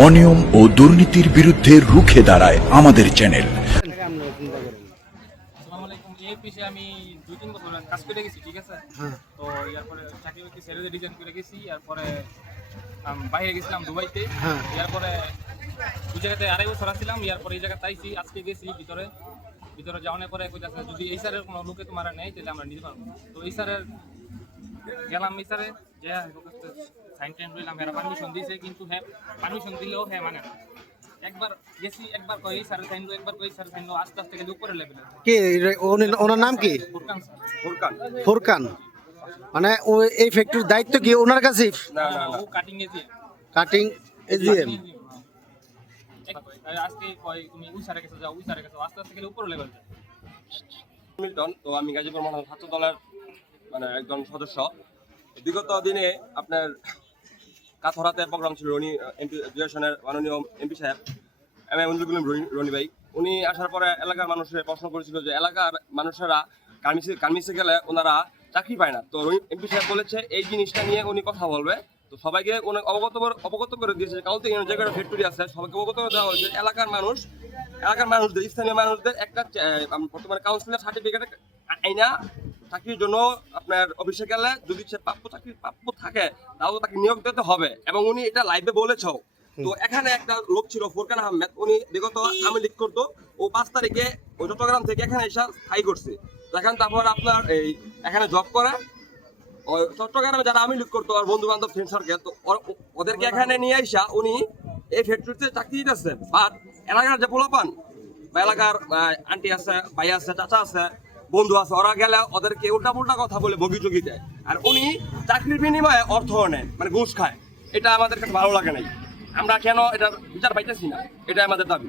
অনিয়ম ও দুর্নীতির বিরুদ্ধে রুখে দাঁড়ায় আমাদের চ্যানেল। এই পিছে আমি 2-3 বছর কাজ করে গেছি, ঠিক আছে। তো এরপরে চাকরি বাকরি ছেড়ে দিয়ে রিজাইন করে গেছি। এরপরে বাইরে গেছিলাম দুবাইতে। এরপরে ওই জায়গাতে 2.5 বছর আসছিলাম। এরপরে এই জায়গাতে আইছি, আজকে গেছি ভিতরে যাওয়ার পরে কইতাছে যদি এই স্যারের কোনো লোকে তোমার নেই তাহলে আমরা নিতে পারবো। তো এই স্যারের গেলাম, এই স্যারে যে সাইন টাইন রইলাম, এরা পারমিশন দিয়েছে, কিন্তু হ্যাঁ পারমিশন দিলেও হ্যাঁ মানে একবার গেছি, একবার কই এই স্যারের সাইন, একবার কই স্যারের সাইন, আস্তে আস্তে গেলে উপরে লেভেলে। কি ওনার নাম কি? ফুরকান স্যার। ফুরকান মানে ও এই ফ্যাক্টরির দায়িত্ব কি ওনার কাছে? না ও কাটিং এজিএম। Cutting AGM. আজকে কই তুমি ওই স্যারের কাছে যাও, ওই স্যারের কাছে আস্তে আস্তে গেলে উপরে লেভেল যায়। মিল্টন, তো আমি গাজীপুর মহানগর ছাত্র দলের মানে একজন সদস্য। বিগত দিনে আপনার কাথরাতে প্রোগ্রাম ছিল রনি এমপি ডিভিশনের মাননীয় এমপি সাহেব রনি ভাই। উনি আসার পরে এলাকার মানুষের প্রশ্ন করেছিল যে এলাকার মানুষেরা গার্মেন্টসে গেলে ওনারা চাকরি পায় না। তো এমপি সাহেব বলেছে এই জিনিসটা নিয়ে উনি কথা বলবে। তো সবাইকে অনেক অবগত করে দিয়েছে, কারণ যে কটা ফ্যাক্টরি আছে সবাইকে অবগত করে দেওয়া হয়েছে। এলাকার মানুষদের স্থানীয় মানুষদের একটা বর্তমানে কাউন্সিলের সার্টিফিকেট আইনা চাকরির জন্য আপনার অফিসে গেলে যদি সে প্রাপ্য থাকে তাহলে তাকে নিয়োগ দিতে হবে, এবং উনি এটা লাইভে বলেছেও। তো এখানে একটা লোক ছিল ফুরকান আহমেদ, উনি বিগত আওয়ামী লীগ করতো। ও 5 তারিখে ওই চট্টগ্রাম থেকে এখানে এসে স্থায়ী করছে। দেখেন তারপর আপনার এই এখানে জব করে ওই চট্টগ্রামে যারা আওয়ামী লীগ করতো আর বন্ধু বান্ধব ফ্রেন্ড সার্কেল, তো ওদেরকে এখানে নিয়ে আসা উনি এই ফ্যাক্টরিতে চাকরি দিতেছে। বাট এলাকার যে পোলাপান বা এলাকার আন্টি আছে, ভাই আছে, চাচা আছে, বন্ধু আছে, ওরা গেলে ওদেরকে উল্টা পুল্টা কথা বলে বগি দেয়। আর উনি চাকরির বিনিময়ে অর্থ নেয়, মানে ঘুষ খায়। এটা আমাদের কাছে ভালো লাগে নাই। আমরা কেন এটার বিচার পাইতেছি না, এটা আমাদের দাবি।